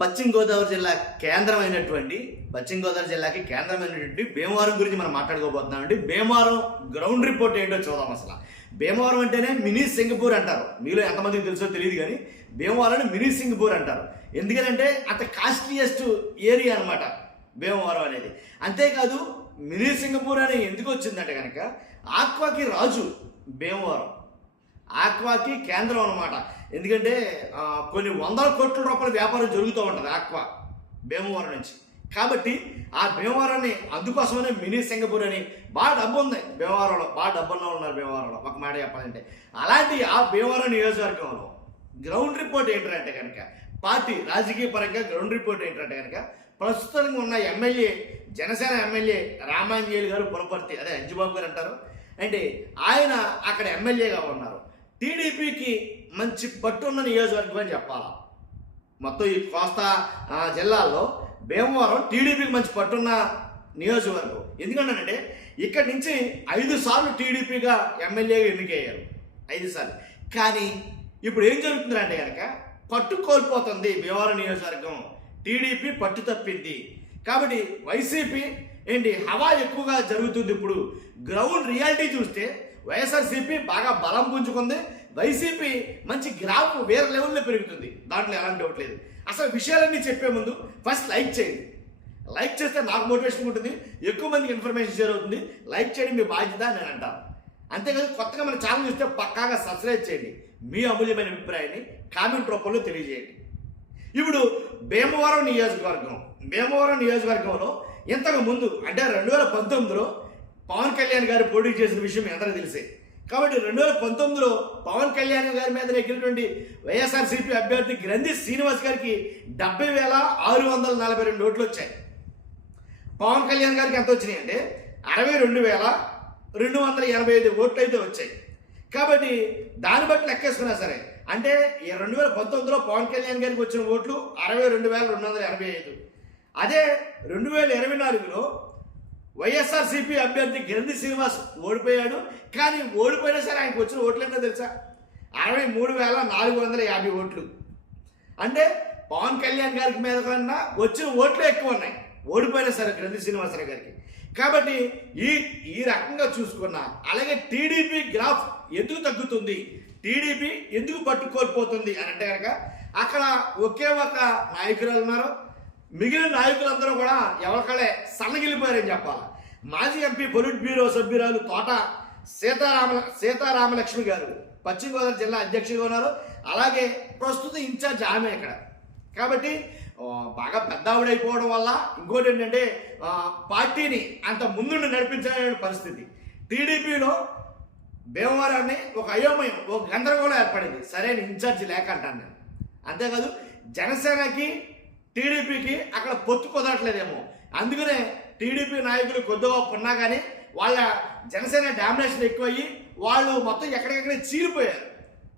పశ్చిమ గోదావరి జిల్లా పశ్చిమ గోదావరి జిల్లాకి కేంద్రమైనటువంటి భీమవరం గురించి మనం మాట్లాడుకోబోతున్నామండి. భీమవరం గ్రౌండ్ రిపోర్ట్ ఏంటో చూద్దాం. అసలు భీమవరం అంటేనే మినీ సింగపూర్ అంటారు. మీలో ఎంతమందికి తెలుసో తెలియదు కానీ భీమవరం మినీ సింగపూర్ అంటారు. ఎందుకంటే అంత కాస్ట్లీయెస్ట్ ఏరియా అనమాట భీమవరం అనేది. అంతేకాదు మినీ సింగపూర్ అని ఎందుకు వచ్చిందంటే కనుక ఆక్వాకి రాజు భీమవరం, ఆక్వాకి కేంద్రం అనమాట. ఎందుకంటే కొన్ని వందల కోట్ల రూపాయల వ్యాపారం జరుగుతూ ఉంటుంది ఆక్వా భీమవరం నుంచి. కాబట్టి ఆ భీమవరాన్ని అందుకోసమనే మినీ సింగపూర్ అని బాగా డబ్బు ఉంది భీమవరంలో, బాగా డబ్బుల్లో ఉన్నారు భీమవరంలో ఒక మాట చెప్పాలంటే. అలాంటి ఆ భీమవరం నియోజకవర్గంలో గ్రౌండ్ రిపోర్ట్ ఏంటంటే కనుక పార్టీ రాజకీయ పరంగా గ్రౌండ్ రిపోర్ట్ ఏంటంటే కనుక ప్రస్తుతం ఉన్న ఎమ్మెల్యే, జనసేన ఎమ్మెల్యే రామాంజనేయులు గారు పులపర్తి, అదే అంజుబాబు గారు అంటారు. అంటే ఆయన అక్కడ ఎమ్మెల్యేగా ఉన్నారు. టీడీపీకి మంచి పట్టున్న నియోజకవర్గం అని చెప్పాలా. మొత్తం ఈ కోస్తా జిల్లాల్లో భీమవరం టీడీపీకి మంచి పట్టున్న నియోజకవర్గం. ఎందుకంటే ఇక్కడి నుంచి 5 సార్లు టీడీపీగా ఎమ్మెల్యేగా ఎన్నికయ్యారు, 5 సార్లు. కానీ ఇప్పుడు ఏం జరుగుతుందంటే కనుక పట్టు కోల్పోతుంది భీమవరం నియోజకవర్గం. టీడీపీ పట్టు తప్పింది. కాబట్టి వైసీపీ హవా ఎక్కువగా జరుగుతుంది. ఇప్పుడు గ్రౌండ్ రియాలిటీ చూస్తే వైఎస్ఆర్సీపీ బాగా బలం పుంజుకుంది, వైసీపీ మంచి గ్రాఫ్ వేరే లెవెల్లో పెరుగుతుంది. దాంట్లో ఎలాంటి డౌట్ లేదు. అసలు విషయాలన్నీ చెప్పే ముందు ఫస్ట్ లైక్ చేయండి. లైక్ చేస్తే నాకు మోటివేషన్ ఉంటుంది, ఎక్కువ మందికి ఇన్ఫర్మేషన్ షేర్ అవుతుంది. లైక్ చేయడం మీ బాధ్యత నేను అంటాను. అంతేకాదు కొత్తగా మన ఛానల్ చూస్తే పక్కాగా సబ్స్క్రైబ్ చేయండి. మీ అమూల్యమైన అభిప్రాయాన్ని కామెంట్ రూపంలో తెలియజేయండి. ఇప్పుడు భీమవరం నియోజకవర్గంలో ఇంతకు ముందు అంటే 2019లో పవన్ కళ్యాణ్ గారు పోటీ చేసిన విషయం అందరికీ తెలిసే. కాబట్టి 2019లో పవన్ కళ్యాణ్ గారి మీద నెగ్గినటువంటి వైఎస్ఆర్సీపీ అభ్యర్థి గ్రంథి శ్రీనివాస్ గారికి 70,642 ఓట్లు వచ్చాయి. పవన్ కళ్యాణ్ గారికి ఎంత వచ్చినాయి అంటే 62,285 ఓట్లు అయితే వచ్చాయి. కాబట్టి దాన్ని బట్టి లెక్కేసుకున్నా సరే అంటే 2019లో పవన్ కళ్యాణ్ గారికి వచ్చిన ఓట్లు 62,285. అదే 2024లో వైఎస్ఆర్సీపీ అభ్యర్థి గ్రంథి శ్రీనివాస్ ఓడిపోయాడు. కానీ ఓడిపోయినా సరే ఆయనకు వచ్చిన ఓట్లు ఏంటో తెలుసా? 63,450 ఓట్లు. అంటే పవన్ కళ్యాణ్ గారికి మీద కన్నా వచ్చిన ఓట్లు ఎక్కువ ఉన్నాయి ఓడిపోయినా సరే గ్రంథి శ్రీనివాసరావు గారికి. కాబట్టి ఈ రకంగా చూసుకున్నా అలాగే టీడీపీ గ్రాఫ్ ఎందుకు తగ్గుతుంది, టీడీపీ ఎందుకు పట్టుకోల్పోతుంది అని అంటే కనుక అక్కడ ఒకే ఒక నాయకురాలు ఉన్నారు. మిగిలిన నాయకులందరూ కూడా ఎవరికలే సన్నగిలిపోయారని చెప్పాలి. మాజీ ఎంపీ పొలిట్ బ్యూరో సభ్యురాలు తోట సీతారామలక్ష్మి గారు పశ్చిమ గోదావరి జిల్లా అధ్యక్షుడిగా ఉన్నారు. అలాగే ప్రస్తుత ఇన్ఛార్జ్ ఆమె ఇక్కడ. కాబట్టి బాగా పెద్ద ఆవిడైపోవడం వల్ల ఇంకోటి ఏంటంటే పార్టీని అంత ముందుండి నడిపించాలనే పరిస్థితి. టీడీపీలో భీమవరాన్ని ఒక అయోమయం, ఒక గందరగోళం ఏర్పడింది సరైన ఇన్ఛార్జి లేక అంటాను నేను. అంతేకాదు జనసేనకి టీడీపీకి అక్కడ పొత్తు కుదరట్లేదేమో. అందుకనే టీడీపీ నాయకులు కొద్దిగా ఉన్నా కానీ వాళ్ళ జనసేన డామినేషన్ ఎక్కువయ్యి వాళ్ళు మొత్తం ఎక్కడికెక్కడే చీలిపోయారు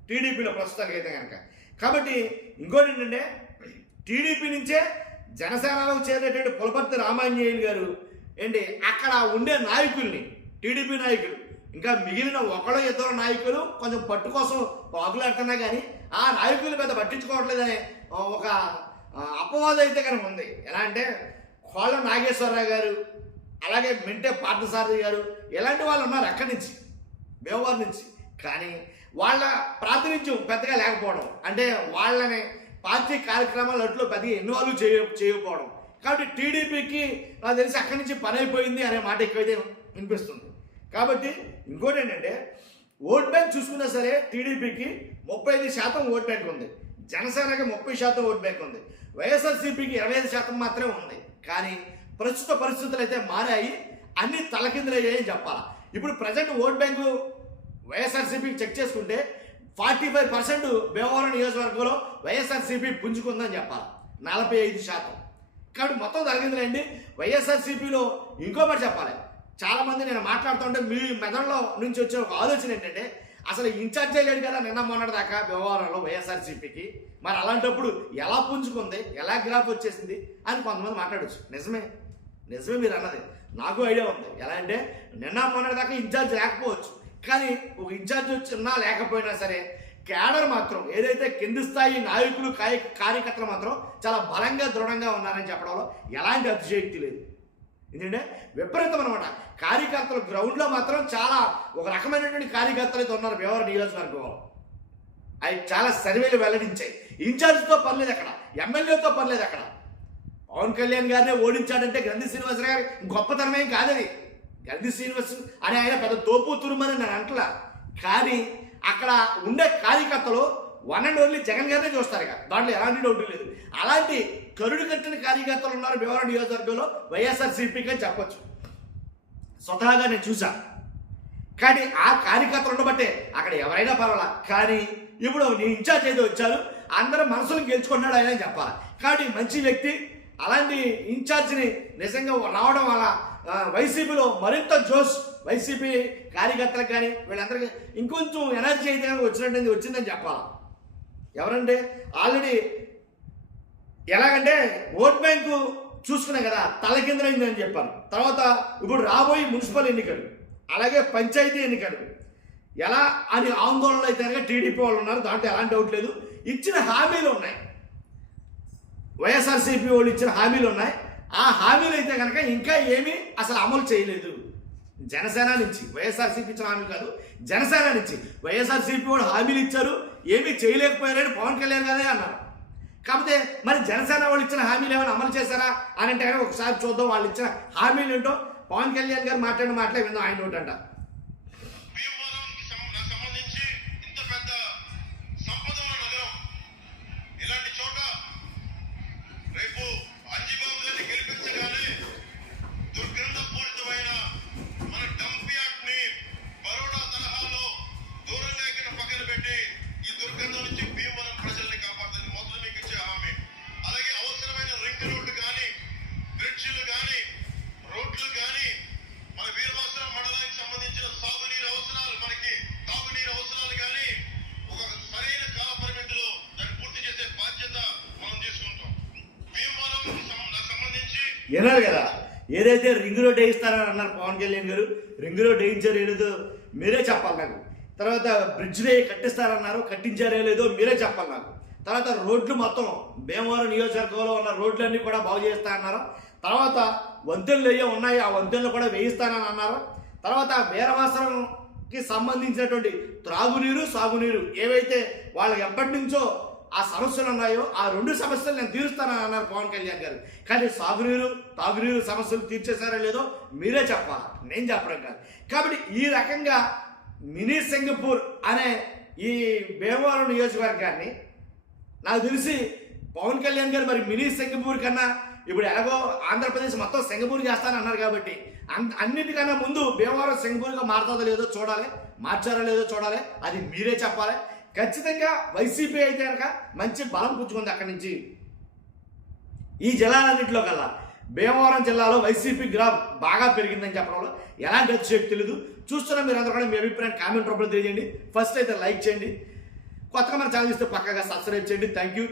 టీడీపీలో ప్రస్తుతానికి అయితే కనుక. కాబట్టి ఇంకోటి ఏంటంటే టీడీపీ నుంచే జనసేనలోకి చేరేటువంటి పులపర్తి రామాంజనేయులు గారు అక్కడ ఉండే నాయకుల్ని, టీడీపీ నాయకులు ఇంకా మిగిలిన ఒకళ్ళ ఇద్దరు నాయకులు కొంచెం పట్టు కోసం పాకులాడుతున్నా కానీ ఆ నాయకుల మీద పట్టించుకోవట్లేదనే ఒక అపవాదం అయితే కనుక ఉంది. ఎలా అంటే కోళ్ళ నాగేశ్వరరావు గారు, అలాగే మెంటే పార్థసారథి గారు, ఇలాంటి వాళ్ళు ఉన్నారు అక్కడి నుంచి భీమవరం నుంచి. కానీ వాళ్ళ ప్రాతినిధ్యం పెద్దగా లేకపోవడం, అంటే వాళ్ళని పార్టీ కార్యక్రమాలు అట్లో పెద్దగా ఇన్వాల్వ్ చేయకపోవడం. కాబట్టి టీడీపీకి నాకు తెలిసి అక్కడి నుంచి పని అయిపోయింది అనే మాట ఎక్కువైతే వినిపిస్తుంది. కాబట్టి ఇంకోటి ఏంటంటే ఓట్ బ్యాంక్ చూసుకున్నా సరే టీడీపీకి 35% ఓట్ బ్యాంక్ ఉంది, జనసేనకి 30% ఓట్ బ్యాంక్ ఉంది, వైఎస్ఆర్సీపీకి 25% మాత్రమే ఉంది. కానీ ప్రస్తుత పరిస్థితులు అయితే మారాయి, అన్ని తలకిందులయ్యాయని చెప్పాలి. ఇప్పుడు ప్రజెంట్ ఓట్ బ్యాంకు వైఎస్ఆర్సీపీకి చెక్ చేసుకుంటే 45% భీమవరం నియోజకవర్గంలో వైఎస్ఆర్సీపీ పుంజుకుందని చెప్పాలి, 45%. కాబట్టి మొత్తం తలకిందులండి. వైఎస్ఆర్సీపీలో ఇంకో మాట చెప్పాలి, చాలామంది నేను మాట్లాడుతుంటే మీ మెదడులో నుంచి వచ్చే ఒక ఆలోచన ఏంటంటే అసలు ఇన్ఛార్జ్ అయ్యాడు కదా నిన్న మొన్నటి దాకా భీమవరంలో వైఎస్ఆర్సీపీకి, మరి అలాంటప్పుడు ఎలా పుంజుకుంది, ఎలా గ్రాఫ్ వచ్చేసింది అని కొంతమంది మాట్లాడచ్చు. నిజమే మీరు అన్నది, నాకు ఐడియా ఉంది. ఎలా అంటే నిన్న మొన్నటి దాకా ఇన్ఛార్జ్ లేకపోవచ్చు, కానీ ఒక ఇన్ఛార్జ్ వచ్చినా లేకపోయినా సరే కేడర్ మాత్రం ఏదైతే కింది స్థాయి నాయకులు కార్యకర్తలు మాత్రం చాలా బలంగా దృఢంగా ఉన్నారని చెప్పడంలో ఎలాంటి అతిశయోక్తి లేదు. ఎందుకంటే విపరీతం అనమాట. కార్యకర్తలు గ్రౌండ్లో మాత్రం చాలా ఒక రకమైనటువంటి కార్యకర్తలు అయితే ఉన్నారు భీమవరం నియోజకవర్గంలో. అవి చాలా సర్వేలు వెల్లడించాయి. ఇన్ఛార్జ్తో పర్లేదు అక్కడ, ఎమ్మెల్యేతో పర్లేదు అక్కడ. పవన్ కళ్యాణ్ గారినే ఓడించాడంటే గ్రంథి శ్రీనివాసరావు గారి గొప్పతనమేం కాదది. గ్రంథి శ్రీనివాస్ అని ఆయన పెద్ద తోపు తురుమని నేను అంటలా. కానీ అక్కడ ఉండే కార్యకర్తలు వన్ అండ్ ఓన్లీ జగన్ గారినే చూస్తారు ఇక, దాంట్లో ఎలాంటి డౌట్ లేదు. అలాంటి కరుడు కట్టిన కార్యకర్తలు ఉన్నారు భీమవరం నియోజకవర్గంలో వైఎస్ఆర్సీపీకి అని చెప్పొచ్చు. స్వతహాగా నేను చూసా. కానీ ఆ కార్యకర్తలు ఉండబట్టే అక్కడ ఎవరైనా పర్వాలా. కానీ ఇప్పుడు నీ ఇన్ఛార్జ్ అయితే వచ్చారు, అందరూ మనసులను గెలుచుకున్నాడు ఆయన చెప్పాలి. కాబట్టి మంచి వ్యక్తి. అలాంటి ఇన్ఛార్జిని నిజంగా రావడం వల్ల వైసీపీలో మరింత జోష్, వైసీపీ కార్యకర్తలకు కానీ వీళ్ళందరికీ ఇంకొంచెం ఎనర్జీ అయితే వచ్చినట్టు వచ్చిందని చెప్పాలి. ఎవరంటే ఆల్రెడీ ఎలాగంటే ఓట్ బ్యాంకు చూసుకున్నాం కదా, తలకిందులైందని చెప్పాను. తర్వాత ఇప్పుడు రాబోయే మున్సిపల్ ఎన్నికలు, అలాగే పంచాయతీ ఎన్నికలు ఎలా అని ఆందోళనలు అయితే కనుక టీడీపీ వాళ్ళు ఉన్నారు. దాంట్లో ఎలాంటి డౌట్ లేదు. ఇచ్చిన హామీలు ఉన్నాయి, వైఎస్ఆర్సీపీ వాళ్ళు ఇచ్చిన హామీలు ఉన్నాయి. ఆ హామీలు అయితే కనుక ఇంకా ఏమీ అసలు అమలు చేయలేదు. జనసేన నుంచి, వైఎస్ఆర్సీపీ ఇచ్చిన హామీలు కాదు, జనసేన నుంచి వైఎస్ఆర్సీపీ వాళ్ళు హామీలు ఇచ్చారు, ఏమీ చేయలేకపోయారని పవన్ కళ్యాణ్ గారే అన్నారు. కాకపోతే మరి జనసేన వాళ్ళు ఇచ్చిన హామీలు ఏమైనా అమలు చేశారా అని అంటే కనుక ఒకసారి చూద్దాం. వాళ్ళు ఇచ్చిన హామీలు ఏంటో పవన్ కళ్యాణ్ గారు మాట్లాడిన మాటలే విందాం. ఆయన ఒకటంట, విన్నారు కదా, ఏదైతే రింగ్ రోడ్ వేయిస్తారని అన్నారు పవన్ కళ్యాణ్ గారు. రింగ్ రోడ్ వేయించారు ఏదో మీరే చెప్పాలి నాకు. తర్వాత బ్రిడ్జ్ కట్టిస్తారన్నారు, కట్టించారో లేదో మీరే చెప్పాలి నాకు. తర్వాత రోడ్లు మొత్తం భీమవరం నియోజకవర్గంలో ఉన్న రోడ్లన్నీ కూడా బాగు చేస్తా అన్నారు. తర్వాత వంతెనలు అయ్యే ఉన్నాయి, ఆ వంతెనలు కూడా వేయిస్తానని అన్నారు. తర్వాత వీరవాసరంకి సంబంధించినటువంటి త్రాగునీరు, సాగునీరు ఏవైతే వాళ్ళకి ఎప్పటి నుంచో ఆ సమస్యలు ఉన్నాయో ఆ రెండు సమస్యలు నేను తీరుస్తానని అన్నారు పవన్ కళ్యాణ్ గారు. కానీ సాగునీరు, తాగునీరు సమస్యలు తీర్చేశారో లేదో మీరే చెప్పాలి, నేను చెప్పడం కాదు. కాబట్టి ఈ రకంగా మినీ సింగపూర్ అనే ఈ భీమవరం నియోజకవర్గాన్ని నాకు తెలిసి పవన్ కళ్యాణ్ గారు మరి మినీ సింగపూర్ కన్నా ఇప్పుడు ఎలాగో ఆంధ్రప్రదేశ్ మొత్తం సింగపూర్ చేస్తానన్నారు. కాబట్టి అన్నిటికన్నా ముందు భీమవరం సింగపూర్గా మారుతుందో లేదో చూడాలి, మార్చారో లేదో చూడాలి, అది మీరే చెప్పాలి. ఖచ్చితంగా వైసీపీ అయితే కనుక మంచి బలం పుచ్చుకుంది అక్కడి నుంచి. ఈ జిల్లాలన్నింటిలో కల్లా భీమవరం జిల్లాలో వైసీపీ గ్రాఫ్ బాగా పెరిగిందని చెప్పడంలో ఎలాంటి అతిశయోక్తి తెలియదు. చూస్తున్నా మీరు అందరూ కూడా మీ అభిప్రాయాన్ని కామెంట్ రూపంలో తెలియజేయండి. ఫస్ట్ అయితే లైక్ చేయండి, కొత్తగా మన ఛానల్ ఇస్తే పక్కగా సబ్స్క్రైబ్ చేయండి. Thank you.